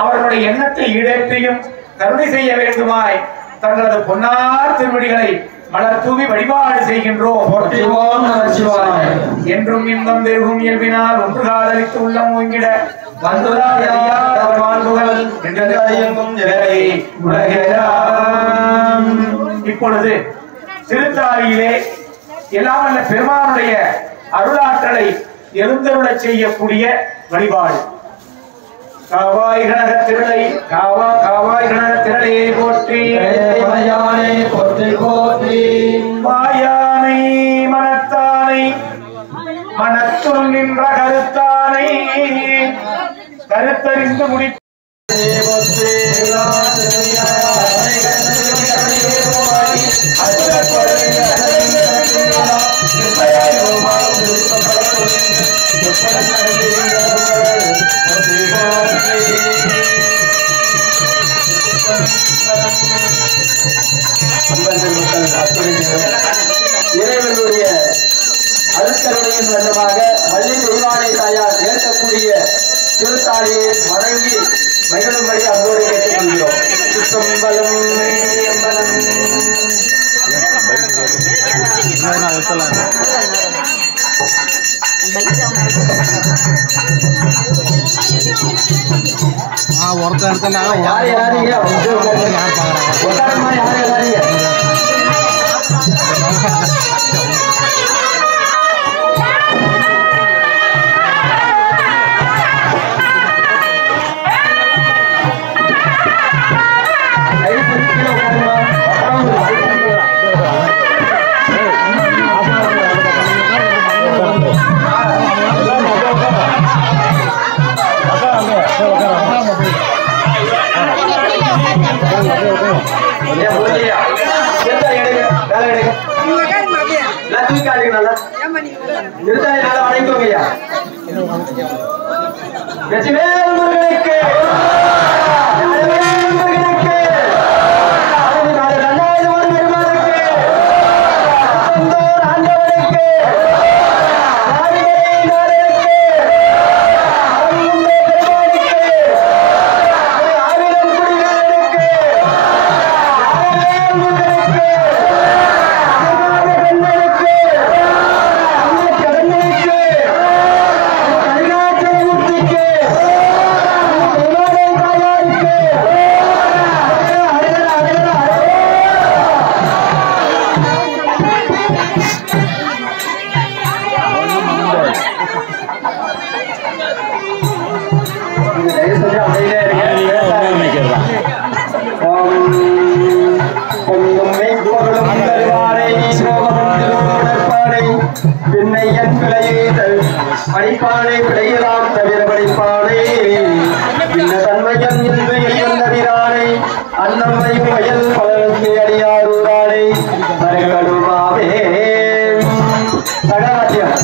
அவர்களுடைய எண்ணத்தை ஈடேற்றியும் கருணை செய்ய வேண்டுமாய் தங்களது பொன்னார் திருவடிகளை மலர் தூவி வழிபாடு செய்கின்றோம். என்றும் இன்பம் பெருகும் இயல்பினால் ஒன்று காதலித்து உள்ளம் ஓங்கிட இப்பொழுது திருத்தாரியிலே எல்லாம் அல்ல பெருமானுடைய அருளாற்றலை எழுந்தருளச் செய்யக்கூடிய வழிபாடு. காவாய் கனக திரளை காவாய் கனக திரளையை போற்றி போற்றி போற்றி மாயானை மனத்தானை மனத்துள் நின்ற கருத்தானை கருத்தறிந்து முடித்து இறைவனுடைய அருட்கருணையின் வண்ணமாக வள்ளி தெய்வானை தாயார் ஏற்கக்கூடிய திருத்தாளியை வணங்கி மகிழும்படி அன்போடு கேட்டுக்கொள்கிறோம். சிற்றம்பலம் ஒருத்தர் யார் யாரு படிப்பானை பிழையலாம் தவிர படிப்பானை இந்த தன்மையம் என்று எந்தவிரானை அன்னம்மையும் வயல் பலனுக்கு அடியாரூரானை மறைகடுமாவே சகவாத்தியம்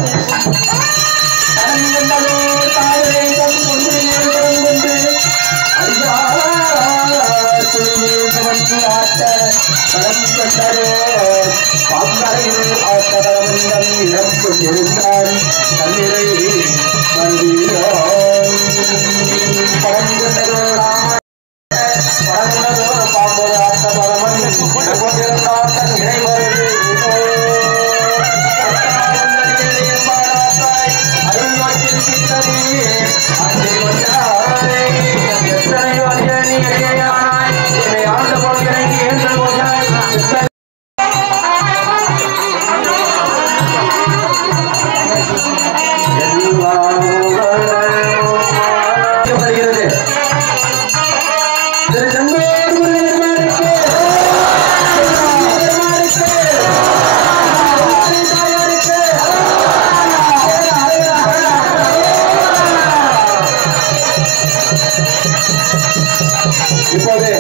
இப்போது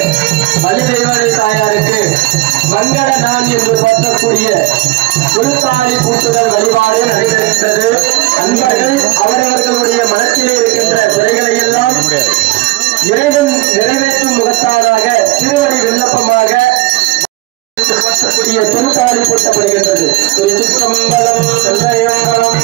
வள்ளிதேவரை தாயாருக்கு மங்கள நாள் என்று பற்றக்கூடிய குருத்தாளி பூட்டுதல் வழிபாடு நடைபெறுகின்றது. அன்பர்கள் அவரவர்களுடைய மனத்திலே இருக்கின்ற குறைகளை எல்லாம் இறைவன் நிறைவேற்றும் முகத்தாராக திருவடி விண்ணப்பமாக பற்றக்கூடிய குருத்தாளி பூட்டப்படுகின்றது. திருச்சிற்றம்பலம் செல்லையம்பலம்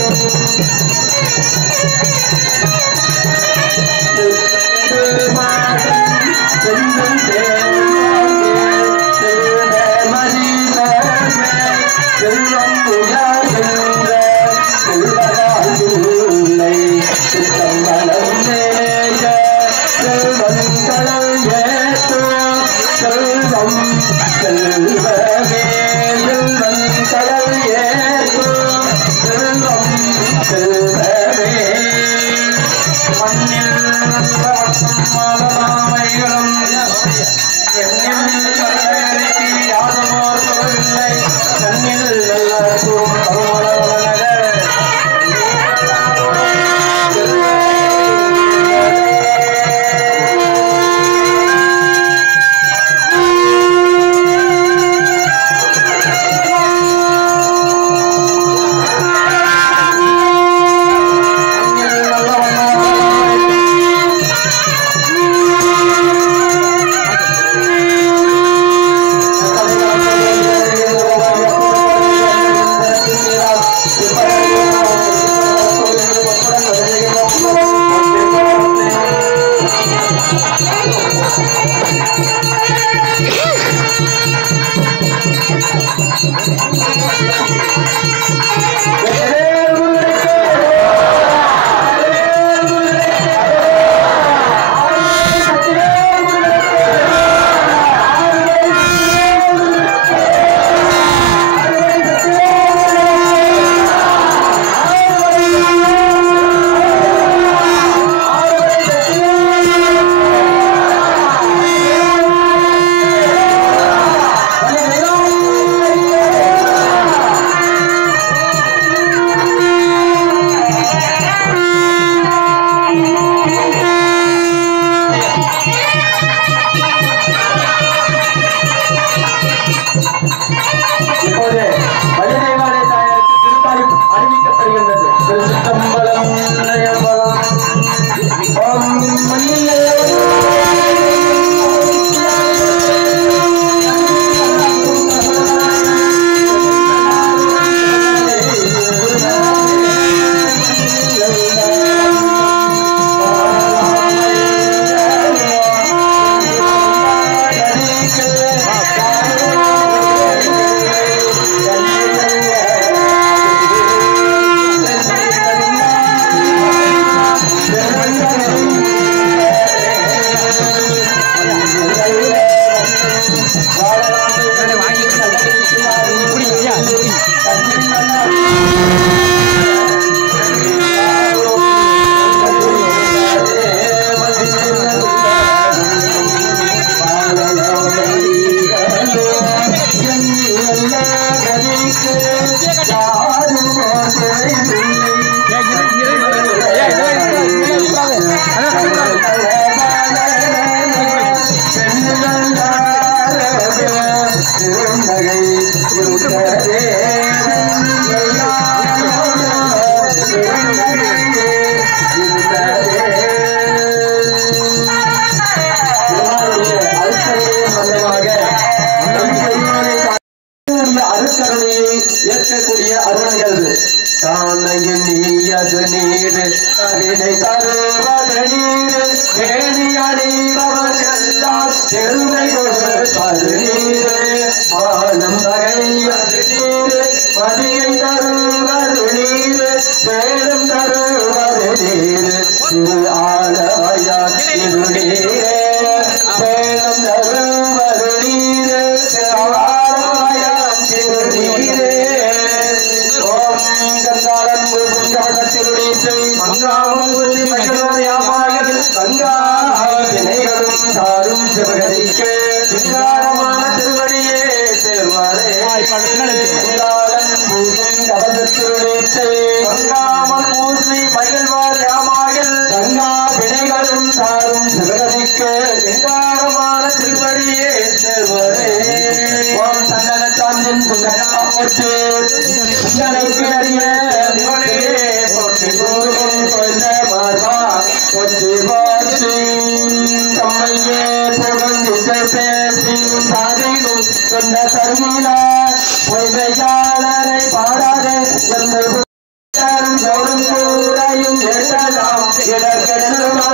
நகை இருந்ததே அருக்கருணையை ஏற்கக்கூடிய அருள்கள் தானையின் நீயது நீர் வினை தருவது நீர் வேணி அணிபவர்கள்தான் பெருமை கொடுப்பது நீர் ஆனம் நகையது நீர் மதியை தருவது நீர் பேரும் தருவது நீர் திரு ஆளவையார் திரு நீரே பேரும் தருவது நீர் ஆளவையார் திரு நீரே ஓம் கங்காளன் திருநீசை மங்காமல் கங்கா வினைகளும் தாரும் சிவகரிக்க சிங்காரமான திருவடியே சேர்வாரே திருநீசை மங்காமல் பூசி மகிழ்வார் யாமாயில் கங்கா வினைகளும் தாரும் சிவகரிக்க சிங்காரமான திருவடியே சேர்வாரே ஓம் சந்தன சாந்தின் சுந்தரமாமூர்த்தி சுந்தரைக்கு அறிய பொற்றி பூரும் கொண்ட மார்பா பொற்றி போற்றி தம்மையே புகழ்ந்து பேசும் சாதிக்கும் கொண்ட தருமிலா பொய்மையாளரை பாடாதே எந்த கௌரம் கூறையும் எட்டலாம் இடர்கெடுமா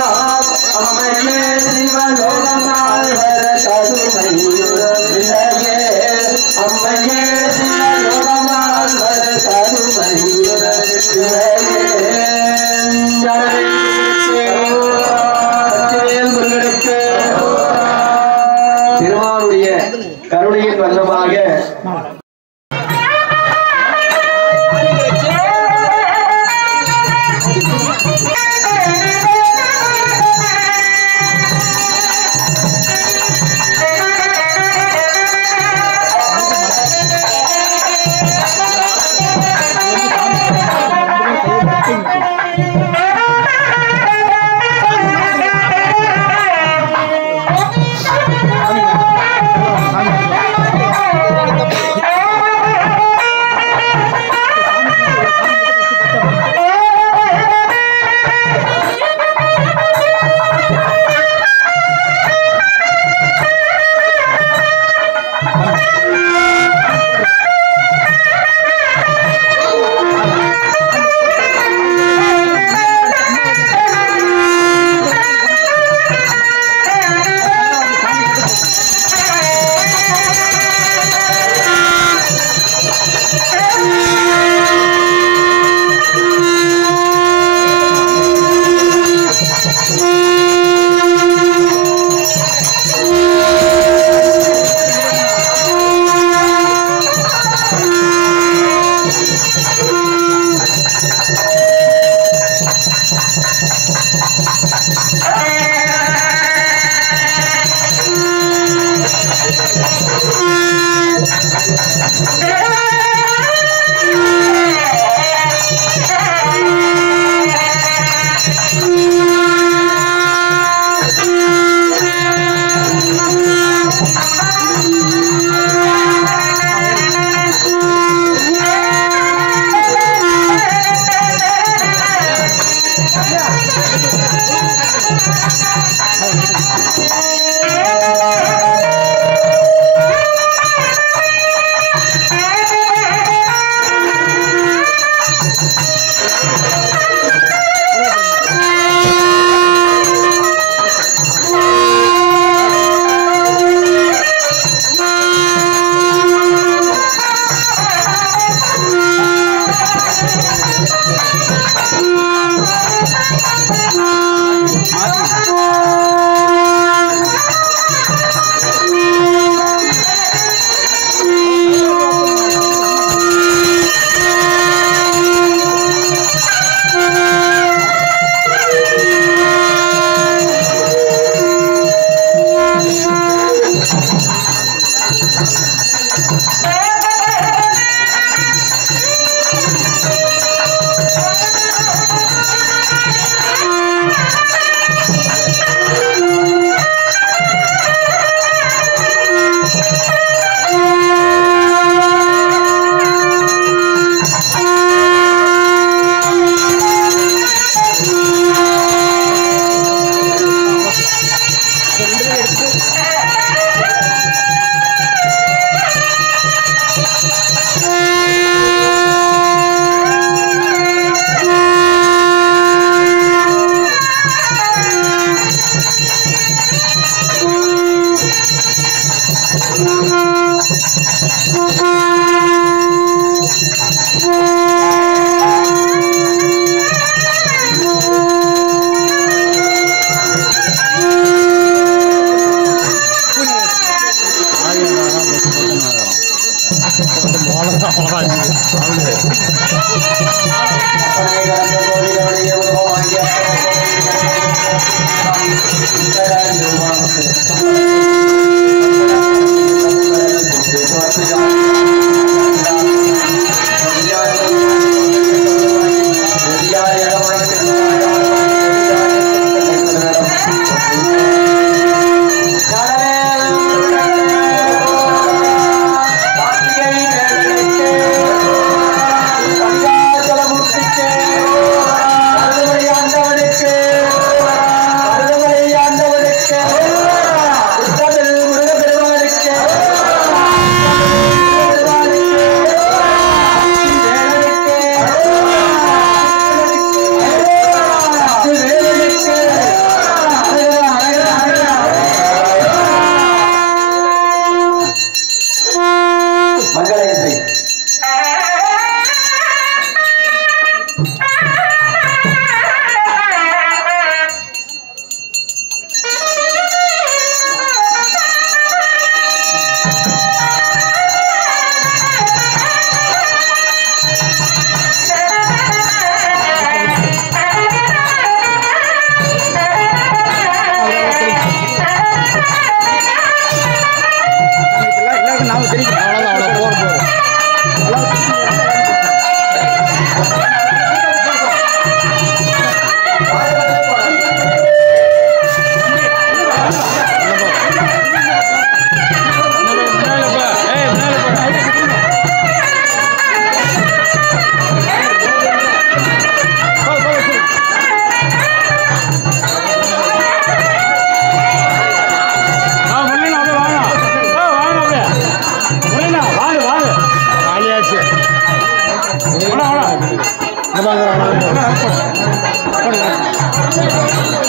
அம்மையே சிவலோகமால் வர கருமையே அம்மையே சிவலோகமால் வர திருமாவுடைய கருணையின் வண்ணமாக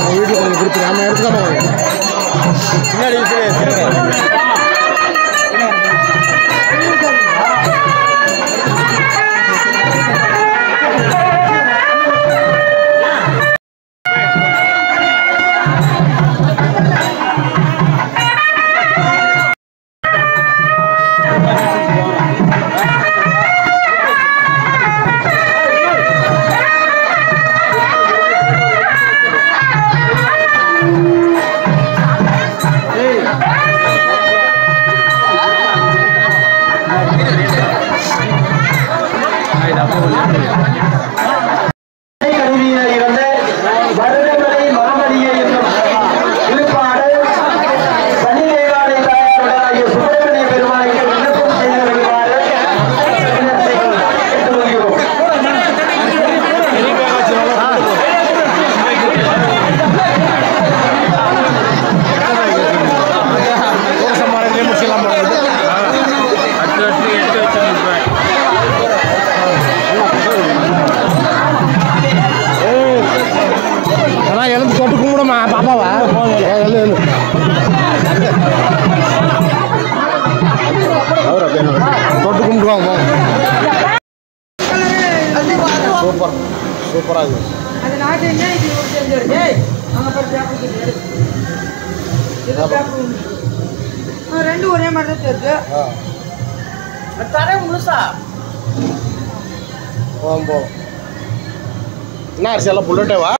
வீட்டுக்கு கொஞ்சம் கொடுத்துரு நம்ம எடுத்துக்காம பின்னாடி தொட்டு கும்பிடுமா பாப்பாவா தொட்டு கும்பிடுவாங்க சூப்பர் சூப்பராக இருக்குது ரெண்டு ஒரே மாதிரி தான் தெரியுது தரேன் முழுசா போவோம் என்ன அரிசி எல்லாம் புல்லட்டேவா